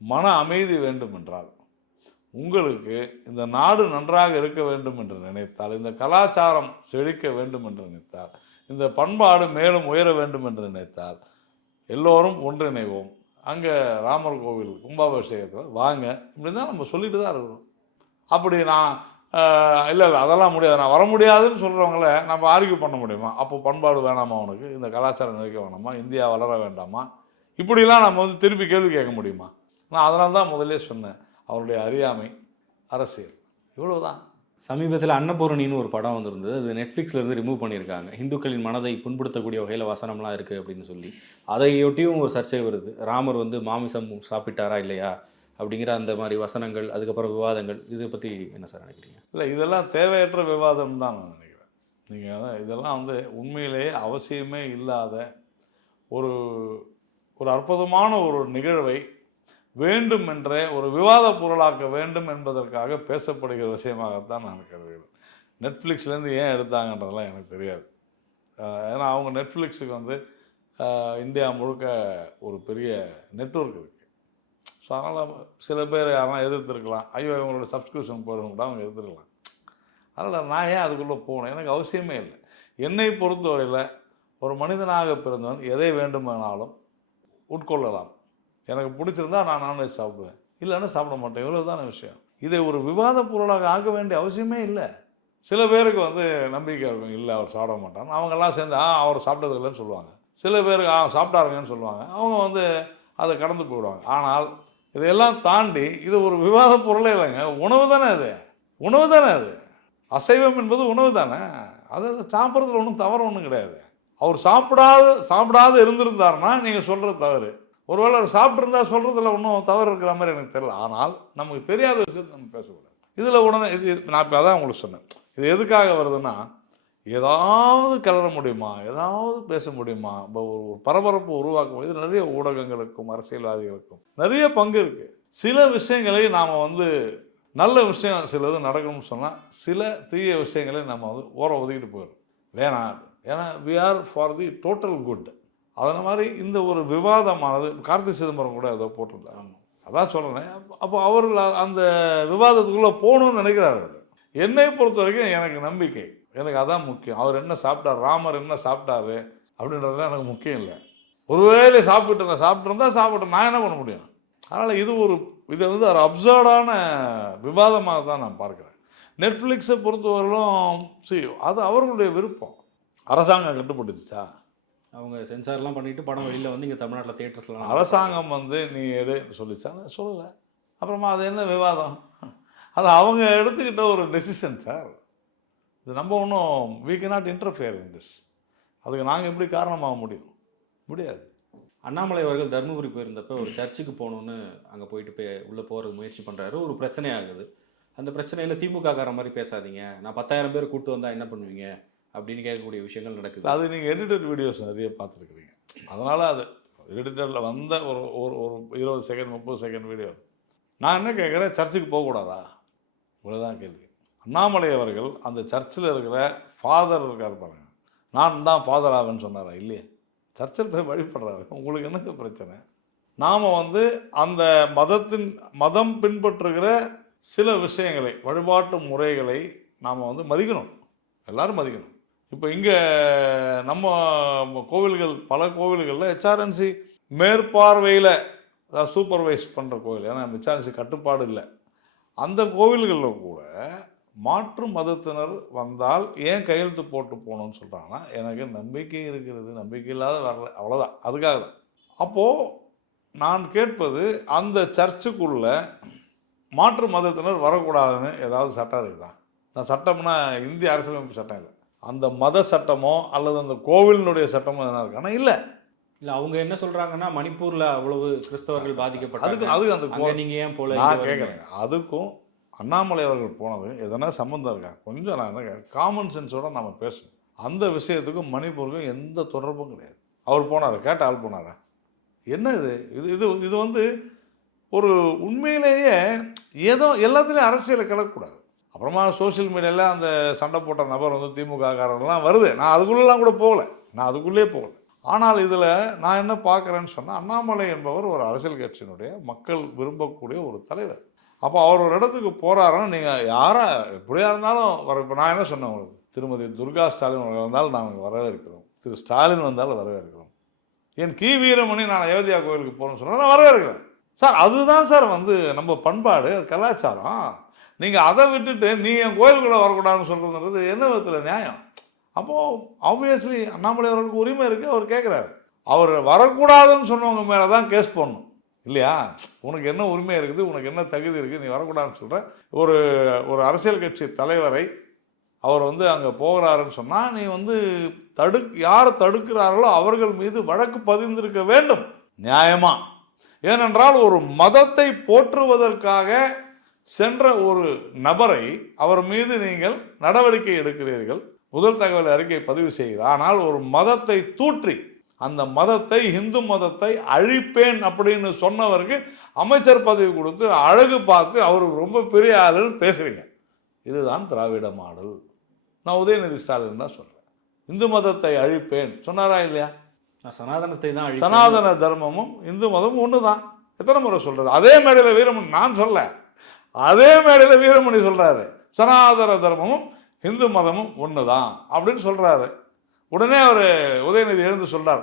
மன அமைதி வேண்டுமென்றால் உங்களுக்கு இந்த நாடு நன்றாக இருக்க வேண்டும் என்று நினைத்தால் இந்த கலாச்சாரம் செழிக்க வேண்டும் என்று நினைத்தால் இந்த பண்பாடு மேலும் உயர வேண்டும் என்று நினைத்தால் எல்லோரும் ஒன்றிணைவோம். அங்கே ராமர் கோவில் கும்பாபிஷேகத்தில் வாங்க இப்படி தான் நம்ம சொல்லிட்டு தான் இருக்கிறோம். அப்படி நான் இல்லை இல்லை அதெல்லாம் முடியாது. நான் வர முடியாதுன்னு சொல்கிறவங்கள நம்ம ஆர்கியூ பண்ண முடியுமா? அப்போ பண்பாடு வேணாமா உனக்கு? இந்த கலாச்சாரம் நிற்க வேணாமா? இந்தியா வளர வேண்டாமா? இப்படிலாம் நம்ம வந்து திருப்பி கேள்வி கேட்க முடியுமா? நான் அதனால தான் முதலே சொன்னேன். அவருடைய அறியாமை அரசியல். இவ்வளவுதான். சமீபத்தில் அன்னபூரணின்னு ஒரு படம் வந்திருந்தது. அது நெட்ஃப்ளிக்ஸ்ல இருந்து ரிமூவ் பண்ணியிருக்காங்க. இந்துக்களின் மனதை புண்படுத்தக்கூடிய வகையில் வசனம்லாம் இருக்குது அப்படின்னு சொல்லி. அதையொட்டியும் ஒரு சர்ச்சை வருது. ராமர் வந்து மாமிசம் சாப்பிட்டாரா இல்லையா? அப்படிங்கிற அந்த மாதிரி வசனங்கள் அதுக்கப்புறம் விவாதங்கள். இதை பற்றி என்ன சார் நினைக்கிறீங்க? இல்லை இதெல்லாம் தேவையற்ற விவாதம் தான் நான் நினைக்கிறேன். நீங்கள் இதெல்லாம் வந்து உண்மையிலேயே அவசியமே இல்லாத ஒரு ஒரு அற்புதமான ஒரு நிகழ்வை வேண்டும் என்ற ஒரு விவாத பொருளாக்க வேண்டும் என்பதற்காக பேசப்படுகிற விஷயமாகத்தான் நான் கருதுகிறேன். நெட்ஃப்ளிக்ஸ்லேருந்து ஏன் எடுத்தாங்கன்றதெல்லாம் எனக்கு தெரியாது. ஏன்னா அவங்க நெட்ஃப்ளிக்ஸுக்கு வந்து இந்தியா முழுக்க ஒரு பெரிய நெட்வொர்க் இருக்குது ஸோ அதனால் சில பேர் யாரெல்லாம் எதிர்த்துருக்கலாம். ஐயோ இவங்களோட சப்ஸ்கிரிப்ஷன் போடுறவங்க கூட அவங்க எதிர்த்துருக்கலாம். அதனால் நான் ஏன் அதுக்குள்ளே போகணும் எனக்கு அவசியமே இல்லை. என்னை பொறுத்தவரையில் ஒரு மனிதனாக பிறந்தவன் எதை வேண்டுமானாலும் உட்கொள்ளலாம். எனக்கு பிடிச்சிருந்தா நான் நான்வெஜ் சாப்பிடுவேன். இல்லைன்னா சாப்பிட மாட்டேன். இவ்வளோ தானே விஷயம். இதை ஒரு விவாத பொருளாக ஆக்க வேண்டிய அவசியமே இல்லை. சில பேருக்கு வந்து நம்பிக்கை இருக்கும். இல்லை அவர் சாப்பிட மாட்டான் அவங்கெல்லாம் சேர்ந்து ஆ அவர் சாப்பிட்டது இல்லைன்னு சொல்லுவாங்க. சில பேருக்கு ஆ சாப்பிட்டாருங்கன்னு சொல்லுவாங்க. அவங்க வந்து அதை கடந்து போயிடுவாங்க. ஆனால் இதையெல்லாம் தாண்டி இது ஒரு விவாத பொருளே இல்லைங்க. உணவு தானே அது. உணவு தானே அது. அசைவம் என்பது உணவு தானே. அது அது சாப்பிட்றதுல ஒன்றும் தவறு ஒன்றும் கிடையாது. அவர் சாப்பிடாத சாப்பிடாத இருந்திருந்தாருன்னா நீங்கள் சொல்கிறது தவறு. ஒருவேளை அவர் சாப்பிட்ருந்தா சொல்கிறதுல ஒன்றும் தவறு இருக்கிற மாதிரி எனக்கு தெரியல. ஆனால் நமக்கு தெரியாத விஷயத்தை நம்ம பேசக்கூடாது. இதில் உடனே இது நான் இப்போ அதான் உங்களுக்கு சொன்னேன். இது எதுக்காக வருதுன்னா ஏதாவது கிளற முடியுமா? ஏதாவது பேச முடியுமா? இப்போ ஒரு ஒரு பரபரப்பு உருவாக்கும் இது நிறைய ஊடகங்களுக்கும் அரசியல்வாதிகளுக்கும் நிறைய பங்கு இருக்குது சில விஷயங்களை நாம் வந்து நல்ல விஷயம் சிலது நடக்கணும்னு சொன்னால் சில தீய விஷயங்களை நம்ம வந்து ஓரம் ஒதுக்கிட்டு போயிடும் வேணாம். ஏன்னா we are for the total good அதன மாதிரி இந்த ஒரு விவாதமானது கார்த்தி சிதம்பரம் கூட ஏதோ போட்டிருந்தாங்க அதான் சொல்கிறேன் அப்போ அவர்கள் அ- அந்த விவாதத்துக்குள்ளே போகணும்னு நினைக்கிறாரு அவரு. என்னை பொறுத்த வரைக்கும் எனக்கு நம்பிக்கை. எனக்கு அதான் முக்கியம். அவர் என்ன சாப்பிட்டார் ராமர் என்ன சாப்பிட்டாரு அப்படின்றதுலாம் எனக்கு முக்கியம் இல்லை. ஒருவேளை சாப்பிட்டு இருந்தா சாப்பிட்ருந்தா சாப்பிட்டு நான் என்ன பண்ண முடியும்? அதனால் இது ஒரு இது வந்து ஒரு அப்சர்டான விவாதமாக தான் நான் பார்க்குறேன். நெட்ஃப்ளிக்ஸை பொறுத்தவரையிலும் சி அது அவர்களுடைய விருப்பம். அரசாங்கம் கட்டுப்பட்டுச்சா அவங்க சென்சார்லாம் பண்ணிட்டு படம் வெளியில் வந்து இங்கே தமிழ்நாட்டில் தேட்டர்ஸ்லாம் அரசாங்கம் வந்து நீ எடு சொல்லிச்சா? நான் சொல்லலை. அப்புறமா அது என்ன விவாதம்? அது அவங்க எடுத்துக்கிட்ட ஒரு டெசிஷன் சார் இது நம்ம ஒன்றும் we cannot interfere in this. அதுக்கு நாங்கள் எப்படி காரணமாக முடியும். முடியாது. அண்ணாமலை அவர்கள் தருமபுரி போயிருந்தப்ப ஒரு சர்ச்சுக்கு போகணுன்னு அங்கே போயிட்டு போய் உள்ளே போகிறதுக்கு முயற்சி பண்ணுறாரு ஒரு பிரச்சனை ஆகுது அந்த பிரச்சனையில் திமுக கார மாதிரி பேசாதீங்க. நான் பத்தாயிரம் பேர் கூட்டு வந்தால் என்ன பண்ணுவீங்க? அப்படின்னு கேட்கக்கூடிய விஷயங்கள் நடக்குது. அது நீங்கள் எடிட்டட் வீடியோஸ் நிறைய பார்த்துருக்குறீங்க. அதனால் அது எடிட்டரில் வந்த ஒரு ஒரு ஒரு இருபது செகண்ட் முப்பது செகண்ட் வீடியோ நான் என்ன கேட்குறேன்? சர்ச்சுக்கு போகக்கூடாதா? இவ்வளோதான் கேள்வி. அண்ணாமலை அவர்கள் அந்த சர்ச்சில் இருக்கிற ஃபாதர் இருக்கார் பாருங்க. நான் தான் ஃபாதர் ஆவேன்னு சொன்னாரா? இல்லையே. சர்ச்சில் போய் வழிபடுறாரு. உங்களுக்கு என்னங்க பிரச்சனை? நாம் வந்து அந்த மதத்தின் மதம் பின்பற்றுகிற சில விஷயங்களை வழிபாட்டு முறைகளை நாம் வந்து மதிக்கணும். எல்லாரும் மதிக்கணும். இப்போ இங்கே நம்ம கோவில்கள் பல கோவில்களில் ஹெச்ஆர்என்சி மேற்பார்வையில் சூப்பர்வைஸ் பண்ணுற கோவில். ஏன்னா ஹெச்ஆர்என்சி கட்டுப்பாடு இல்லை. அந்த கோவில்களில் கூட மாற்று மதத்தினர் வந்தால் ஏன் கையெழுத்து போட்டு போகணும்னு சொல்கிறாங்கன்னா எனக்கு நம்பிக்கை இருக்கிறது. நம்பிக்கை இல்லாத வரல. அவ்வளோதான் அதுக்காக தான். அப்போது நான் கேட்பது அந்த சர்ச்சுக்குள்ள மாற்று மதத்தினர் வரக்கூடாதுன்னு ஏதாவது சட்டம் இருக்குதா? நான் சட்டம்னா இந்திய அரசியலமைப்பு சட்டம் இல்லை. அந்த மத சட்டமோ அல்லது அந்த கோவிலினுடைய சட்டமோ எதனா இருக்கு? ஆனால் இல்லை. இல்ல அவங்க என்ன சொல்றாங்கன்னா மணிப்பூர்ல அவ்வளவு கிறிஸ்தவர்கள் அதுக்கு பாதிக்கப்பட்டாங்க. அதுக்கு அந்த அங்க நீங்க ஏன் போல நான்? கேட்குறேன் அதுக்கும் அண்ணாமலை அவர்கள் போனது எதனா சம்மந்தம் இருக்கா? கொஞ்சம் நான் என்ன காமன் சென்ஸோட நம்ம பேசணும். அந்த விஷயத்துக்கும் மணிப்பூருக்கும் எந்த தொடர்பும் கிடையாது. அவர் போனார் கேட்ட ஆள் போனாரா? என்ன இது? இது இது இது வந்து ஒரு உண்மையிலேயே ஏதோ எல்லாத்துலேயும் அரசியலை கிளக்கூடாது அப்புறமா சோஷியல் மீடியாவில் அந்த சண்டை போட்ட நபர் வந்து திமுக காரர்கள்லாம் வருது. நான் அதுக்குள்ளெலாம் கூட போகல. நான் அதுக்குள்ளே போகல. ஆனால் இதில் நான் என்ன பார்க்குறேன்னு சொன்னால் அண்ணாமலை என்பவர் ஒரு அரசியல் கட்சியினுடைய மக்கள் விரும்பக்கூடிய ஒரு தலைவர். அப்போ அவர் ஒரு இடத்துக்கு போகிறாருன்னா நீங்கள் யாரா எப்படியா இருந்தாலும் வர இப்போ நான் என்ன சொன்னேன் உங்களுக்கு? திருமதி துர்கா ஸ்டாலின் வந்தாலும் நாங்கள் வரவேற்கிறோம். திரு ஸ்டாலின் வந்தாலும் வரவேற்கிறோம். என் கி. வீரமணி நான் அயோத்தியா கோயிலுக்கு போகணும்னு சொன்னால் நான் வரவேற்கிறேன். சார் அதுதான் சார் வந்து நம்ம பண்பாடு அது கலாச்சாரம். நீங்கள் அதை விட்டுட்டு நீ என் கோயிலுக்குள்ளே வரக்கூடாதுன்னு சொல்கிறதுன்றது என்ன விதத்தில் நியாயம்? அப்போது ஆப்வியஸ்லி அண்ணாமலை அவர்களுக்கு உரிமை இருக்குது அவர் கேட்குறாரு அவர் வரக்கூடாதுன்னு சொன்னவங்க மேலே தான் கேஸ் போடணும். இல்லையா? உனக்கு என்ன உரிமை இருக்குது உனக்கு என்ன தகுதி இருக்குது நீ வரக்கூடாதுன்னு சொல்கிற ஒரு ஒரு அரசியல் கட்சி தலைவரை அவர் வந்து அங்கே போகிறாருன்னு சொன்னால் நீ வந்து தடு யார் தடுக்கிறார்களோ அவர்கள் மீது வழக்கு பதிந்திருக்க வேண்டும். நியாயமாக ஏனென்றால் ஒரு மதத்தை போற்றுவதற்காக சென்ற ஒரு நபரை அவர் மீது நீங்கள் நடவடிக்கை எடுக்கிறீர்கள். முதல் தகவல் அறிக்கை பதிவு செய்கிறார் ஆனால் ஒரு மதத்தை தூற்றி அந்த மதத்தை இந்து மதத்தை அழிப்பேன் அப்படின்னு சொன்னவருக்கு அமைச்சர் பதவி கொடுத்து அழகு பார்த்து அவர் ரொம்ப பெரிய ஆளுன்னு பேசுறீங்க. இதுதான் திராவிட மாடல். நான் உதயநிதி ஸ்டாலின் தான் சொல்றேன். இந்து மதத்தை அழிப்பேன். சொன்னாரா இல்லையா? சனாதனத்தை தான். சனாதன தர்மமும் இந்து மதமும் ஒன்று தான் எத்தனை முறை சொல்றது? அதே மேடையில் வீரமணி நான் சொல்ல அதே மேடையில் வீரமணி சொல்றாரு சனாதன தர்மமும் இந்து மதமும் ஒன்று தான் அப்படின்னு சொல்றாரு. உடனே அவர் உதயநிதி எழுந்து சொல்றார்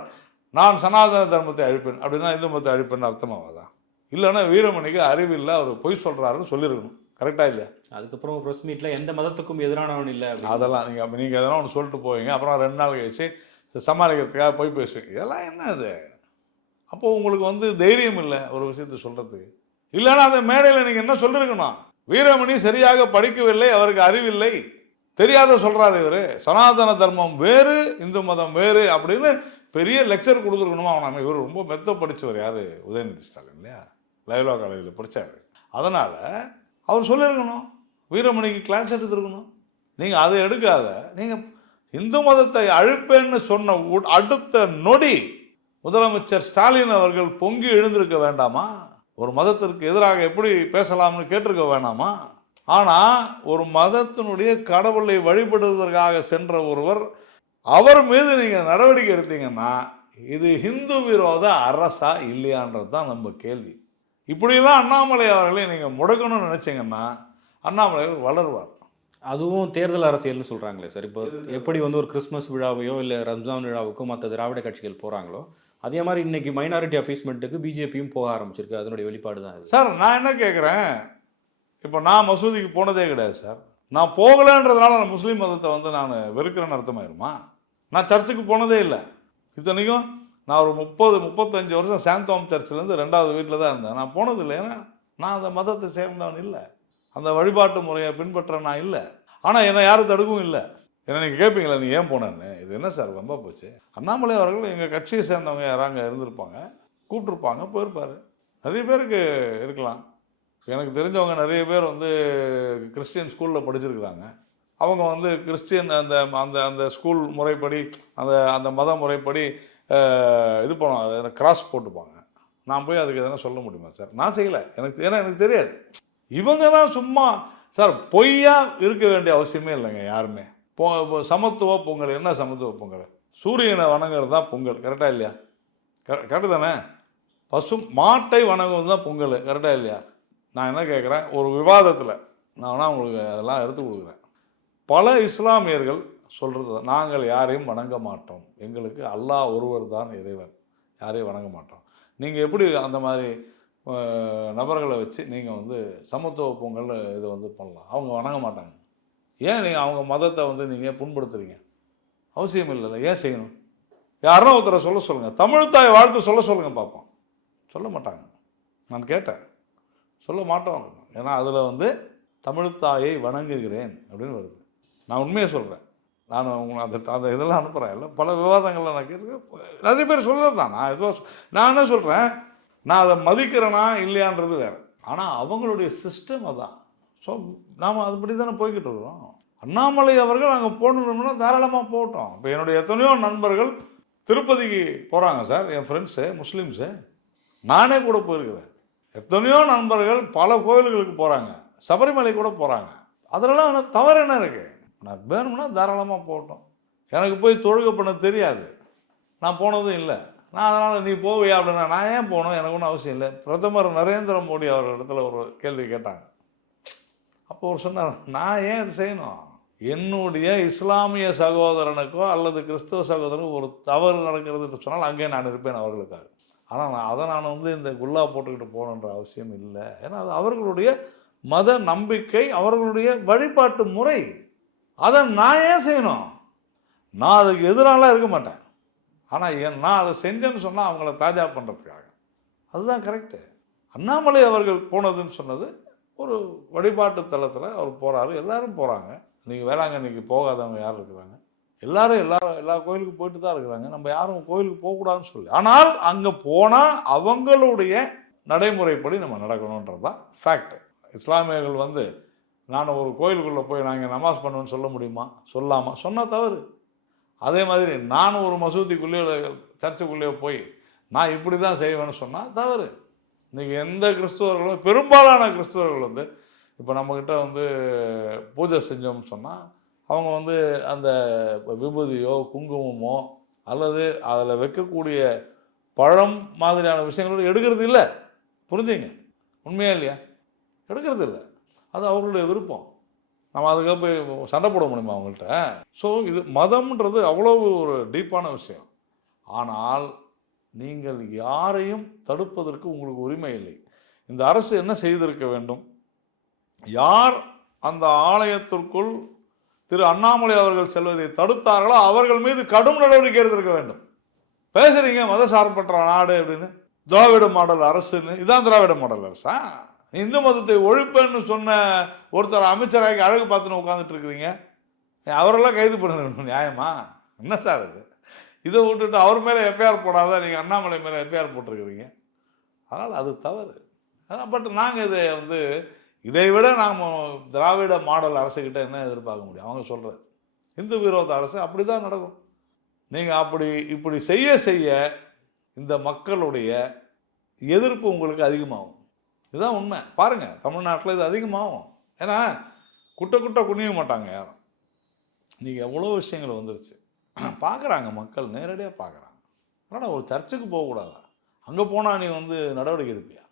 நான் சனாதன தர்மத்தை அழிப்பேன். அப்படின்னா இந்து மதத்தை அழிப்பேன்னு அர்த்தமாவாதா இல்லைன்னா வீரமணிக்கு அறிவில்லை அவர் பொய் சொல்றாருன்னு சொல்லியிருக்கணும் கரெக்டா இல்லையா? அதுக்கப்புறம் பிரஸ் மீட்ல எந்த மதத்துக்கும் எதிரானவன் இல்ல. அதெல்லாம் நீங்கள் நீங்கள் எதனா ஒன்று சொல்லிட்டு போவீங்க அப்புறம் ரெண்டு நாள் கழிச்சு சமாளிக்கிறதுக்காக போய் பேசுவீங்க. இதெல்லாம் என்ன இது அப்போ உங்களுக்கு வந்து தைரியம் இல்லை ஒரு விஷயத்தை சொல்கிறதுக்கு இல்லைன்னா அந்த மேடையில் நீங்கள் என்ன சொல்லியிருக்கணும் வீரமணி சரியாக படிக்கவில்லை அவருக்கு அறிவில்லை. தெரியாத சொல்கிறாரு இவர். சனாதன தர்மம் வேறு இந்து மதம் வேறு அப்படின்னு பெரிய லெக்சர் கொடுத்துருக்கணுமா? அவன் இவர் ரொம்ப மெத்த படித்தவர் யார்? உதயநிதி ஸ்டாலின் இல்லையா? லைவ்லா காலேஜில் படித்தார் அதனால் அவர் சொல்லியிருக்கணும் வீரமணிக்கு கிளாஸ் எடுத்துருக்கணும். நீங்கள் அதை எடுக்காத. நீங்கள் இந்து மதத்தை அழிப்பேன்னு சொன்ன உ- அடுத்த நொடி முதலமைச்சர் ஸ்டாலின் அவர்கள் பொங்கி எழுந்திருக்க வேண்டாமா? ஒரு மதத்திற்கு எதிராக எப்படி பேசலாம்னு கேட்டிருக்க வேண்டாமா ஆனால் ஒரு மதத்தினுடைய கடவுளை வழிபடுவதற்காக சென்ற ஒருவர் அவர் மீது நீங்கள் நடவடிக்கை எடுத்தீங்கன்னா இது ஹிந்து விரோத அரசா இல்லையான்றது தான் நம்ம கேள்வி. இப்படியெல்லாம் அண்ணாமலை அவர்களை நீங்கள் முடக்கணும்னு நினச்சிங்கன்னா அண்ணாமலை வளருவார். அதுவும் தேர்தல் அரசியல்னு சொல்றாங்களே சார். இப்போ எப்படி வந்து ஒரு கிறிஸ்மஸ் விழாவையோ இல்ல ரம்ஜான் விழாவுக்கோ மற்ற திராவிட கட்சிகள் போறாங்களோ அதே மாதிரி இன்னைக்கு மைனாரிட்டி அப்பீஸ்மெண்ட்டுக்கு பிஜேபியும் போக ஆரம்பிச்சிருக்கு. அதனுடைய வெளிப்பாடு தான் இது. சார் நான் என்ன கேட்குறேன் இப்போ நான் மசூதிக்கு போனதே கிடையாது சார். நான் போகலன்றதுனால நான் முஸ்லீம் மதத்தை வந்து நான் வெறுக்கிறேன்னு அர்த்தமாயிருமா? நான் சர்ச்சுக்கு போனதே இல்லை. இத்தனைக்கும் நான் ஒரு முப்பது முப்பத்தஞ்சு வருஷம் சாந்தோம் சர்ச்சிலேருந்து ரெண்டாவது வீட்டில் தான் இருந்தேன். நான் போனது இல்லை. ஏன்னா நான் அந்த மதத்தை சேர்ந்தவன் இல்லை. அந்த வழிபாட்டு முறையை பின்பற்ற நான் இல்லை. ஆனால் என்னை யாரும் தடுக்கவும் இல்லை. ஏன்னா நீங்கள் கேட்பீங்களா நீ ஏன் போனேன்னு? இது என்ன சார் ரொம்ப போச்சு. அண்ணாமலை அவர்கள் எங்கள் கட்சியை சேர்ந்தவங்க யாராங்க இருந்திருப்பாங்க கூப்பிட்ருப்பாங்க போயிருப்பார். நிறைய பேருக்கு இருக்கலாம். எனக்கு தெரிஞ்சவங்க நிறைய பேர் வந்து கிறிஸ்டியன் ஸ்கூலில் படிச்சிருக்கிறாங்க. அவங்க வந்து கிறிஸ்டியன் அந்த அந்த அந்த ஸ்கூல் முறைப்படி அந்த அந்த மத முறைப்படி இது பண்ணுவோம் பண்ணுவாங்க கிராஸ் போட்டுப்பாங்க. நான் போய் அதுக்கு எதனா சொல்ல முடியுமா சார்? நான் செய்யலை. எனக்கு ஏன்னா எனக்கு தெரியாது. இவங்க தான் சும்மா சார் பொய்யா இருக்க வேண்டிய அவசியமே இல்லைங்க யாருமே. பொ சமத்துவ பொங்கல். என்ன சமத்துவ பொங்கல்? சூரியனை வணங்குறது தான் பொங்கல். கரெக்டாக இல்லையா? கரெக்டு தானே? பசு மாட்டை வணங்குவது தான் பொங்கல். கரெக்டாக இல்லையா? நான் என்ன கேட்குறேன்? ஒரு விவாதத்தில் நான் வேணா உங்களுக்கு அதெல்லாம் எடுத்து கொடுக்குறேன். பல இஸ்லாமியர்கள் சொல்கிறது நாங்கள் யாரையும் வணங்க மாட்டோம். எங்களுக்கு அல்லாஹ் ஒருவர் தான் இறைவன். யாரையும் வணங்க மாட்டோம். நீங்கள் எப்படி அந்த மாதிரி நபர்களை வச்சு நீங்கள் வந்து சமத்துவ பொங்கல் இதை வந்து பண்ணலாம்? அவங்க வணங்க மாட்டாங்க. ஏன் நீங்கள் அவங்க மதத்தை வந்து நீங்கள் புண்படுத்துறீங்க? அவசியம் இல்லைல்ல. ஏன் செய்யணும்? யாருன்னா ஒருத்தரை சொல்ல சொல்லுங்கள் தமிழ் தாய் வாழ்த்து சொல்ல சொல்லுங்கள் பார்ப்போம் சொல்ல மாட்டாங்க. நான் கேட்டேன். சொல்ல மாட்டோம். ஏன்னா அதில் வந்து தமிழ் தாயை வணங்குகிறேன் அப்படின்னு வருது. நான் உண்மையை சொல்கிறேன் நான் உங்களை அந்த அந்த இதெல்லாம் அனுப்புகிறேன் இல்லை பல விவாதங்களில் நான் கேட்டிருக்கேன். நிறைய பேர் சொல்கிறது தான். நான் எதுவும் நான் என்ன சொல்கிறேன் நான் அதை மதிக்கிறேனா இல்லையான்றது வேறு. ஆனால் அவங்களுடைய சிஸ்டம் அதான். ஸோ நாம் அதுபடி தானே போய்கிட்டு இருக்கிறோம். அண்ணாமலை அவர்கள் அங்கே போகணும்னா தாராளமாக போகட்டும். இப்போ என்னுடைய எத்தனையோ நண்பர்கள் திருப்பதிக்கு போகிறாங்க சார் என் ஃப்ரெண்ட்ஸு முஸ்லீம்ஸு. நானே கூட போயிருக்கிறேன். எத்தனையோ நண்பர்கள் பல கோயில்களுக்கு போகிறாங்க சபரிமலை கூட போகிறாங்க அதிலலாம் எனக்கு தவறு என்ன இருக்குது நான் வேணும்னா தாராளமாக போகட்டும். எனக்கு போய் தொழுக பண்ண தெரியாது. நான் போனதும் இல்லை. நான் அதனால் நீ போவியா அப்படின்னா நான் ஏன் போகணும்? எனக்கு ஒன்றும் அவசியம் இல்லை. பிரதமர் நரேந்திர மோடி அவர் இடத்துல ஒரு கேள்வி கேட்டாங்க. அப்போ அவர் சொன்னார் நான் ஏன் இது செய்யணும்? என்னுடைய இஸ்லாமிய சகோதரனுக்கோ அல்லது கிறிஸ்தவ சகோதரனுக்கோ ஒரு தவறு நடக்கிறதுன்னு சொன்னால் அங்கே நான் இருப்பேன் அவர்களுக்காக. ஆனால் நான் அதை நான் வந்து இந்த குல்லா போட்டுக்கிட்டு போகணுன்ற அவசியம் இல்லை. ஏன்னா அது அவர்களுடைய மத நம்பிக்கை அவர்களுடைய வழிபாட்டு முறை. அதை நான் ஏன் செய்யணும்? நான் அதுக்கு எதிராலாம் இருக்க மாட்டேன். ஆனால் ஏன் நான் அதை செஞ்சேன்னு சொன்னால் அவங்கள தாஜா பண்ணுறதுக்காக அதுதான் கரெக்டு அண்ணாமலை அவர்கள் போனதுன்னு சொன்னது ஒரு வழிபாட்டு தளத்தில் அவர் போகிறாரு எல்லாரும் போகிறாங்க இன்றைக்கி வேளாங்கண்ணிக்கு போகாதவங்க யார் இருக்கிறாங்க? எல்லாரும் எல்லா எல்லா கோயிலுக்கும் போயிட்டு தான் இருக்கிறாங்க. நம்ம யாரும் கோயிலுக்கு போகக்கூடாதுன்னு சொல்லி ஆனால் அங்கே போனால் அவங்களுடைய நடைமுறைப்படி நம்ம நடக்கணுன்றது தான் ஃபேக்ட் இஸ்லாமியர்கள் வந்து நான் ஒரு கோயிலுக்குள்ளே போய் நாங்கள் நமாஸ் பண்ணுவேன்னு சொல்ல முடியுமா? சொல்லாமா? சொன்னால் தவறு. அதே மாதிரி நான் ஒரு மசூதிக்குள்ளேயோ சர்ச்சுக்குள்ளேயோ போய் நான் இப்படி தான் செய்வேன்னு சொன்னால் தவறு. இன்றைக்கி எந்த கிறிஸ்துவர்களும் பெரும்பாலான கிறிஸ்துவர்கள் வந்து இப்போ நம்மக்கிட்ட வந்து பூஜை செஞ்சோம்னு சொன்னால் அவங்க வந்து அந்த விபூதியோ குங்குமமோ அல்லது அதில் வைக்கக்கூடிய பழம் மாதிரியான விஷயங்களோட எடுக்கிறது இல்லை. புரிஞ்சுங்க? உண்மையா இல்லையா? எடுக்கிறது இல்லை. அது அவர்களுடைய விருப்பம். நம்ம அதுக்காக போய் சண்டை போட முடியுமா அவங்கள்ட்ட? ஸோ இது மதம்ன்றது அவ்வளோ ஒரு டீப்பான விஷயம். ஆனால் நீங்கள் யாரையும் தடுப்பதற்கு உங்களுக்கு உரிமை இல்லை. இந்த அரசு என்ன செய்திருக்க வேண்டும்? யார் அந்த ஆலயத்திற்குள் திரு அண்ணாமலை அவர்கள் செல்வதை தடுத்தார்களோ அவர்கள் மீது கடும் நடவடிக்கை எடுத்திருக்க வேண்டும். பேசுறீங்க மத சார்பற்ற நாடு அப்படின்னு. திராவிட மாடல் அரசுன்னு. இதான் திராவிட மாடல் அரசா? இந்து மதத்தை ஒழிப்பேன்னு சொன்ன ஒருத்தர் அமைச்சராகி அழகு பார்த்துன்னு உட்காந்துட்டு இருக்கிறீங்க. அவரெல்லாம் கைது பண்ணணும் நியாயமா? என்ன சார் அது? இதை விட்டுட்டு அவர் மேலே எஃப்ஐஆர் போடாத நீங்கள் அண்ணாமலை மேலே எஃப்ஐஆர் போட்டிருக்கிறீங்க. அதனால் அது தவறு. அதான் பட் நாங்கள் இதை வந்து இதை விட நாம் திராவிட மாடல் அரசுக்கிட்ட என்ன எதிர்பார்க்க முடியும்? அவங்க சொல்கிறது இந்து விரோத அரசு அப்படி தான் நடக்கும். நீங்கள் அப்படி இப்படி செய்ய செய்ய இந்த மக்களுடைய எதிர்ப்பு உங்களுக்கு அதிகமாகும். இதுதான் உண்மை. பாருங்கள் தமிழ்நாட்டில் இது அதிகமாகும். ஏன்னா குட்ட குட்ட குனிய மாட்டாங்க யாரும். நீங்கள் எவ்வளோ விஷயங்கள் வந்துருச்சு. பார்க்குறாங்க மக்கள் நேரடியாக பார்க்குறாங்க. ஆனால் ஒரு சர்ச்சுக்கு போகக்கூடாதா? அங்கே போனால் நீ வந்து நடவடிக்கை எடுப்பியா?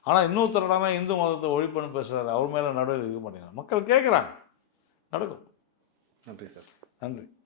ஆனால் இன்னொருத்தரடானா இந்து மதத்தை ஒழிப்புன்னு பேசுகிறாரு அவர் மேலே நடவடிக்கை எடுக்க மாட்டேங்கிறாங்க மக்கள் கேட்குறாங்க நடக்கும். நன்றி சார். நன்றி.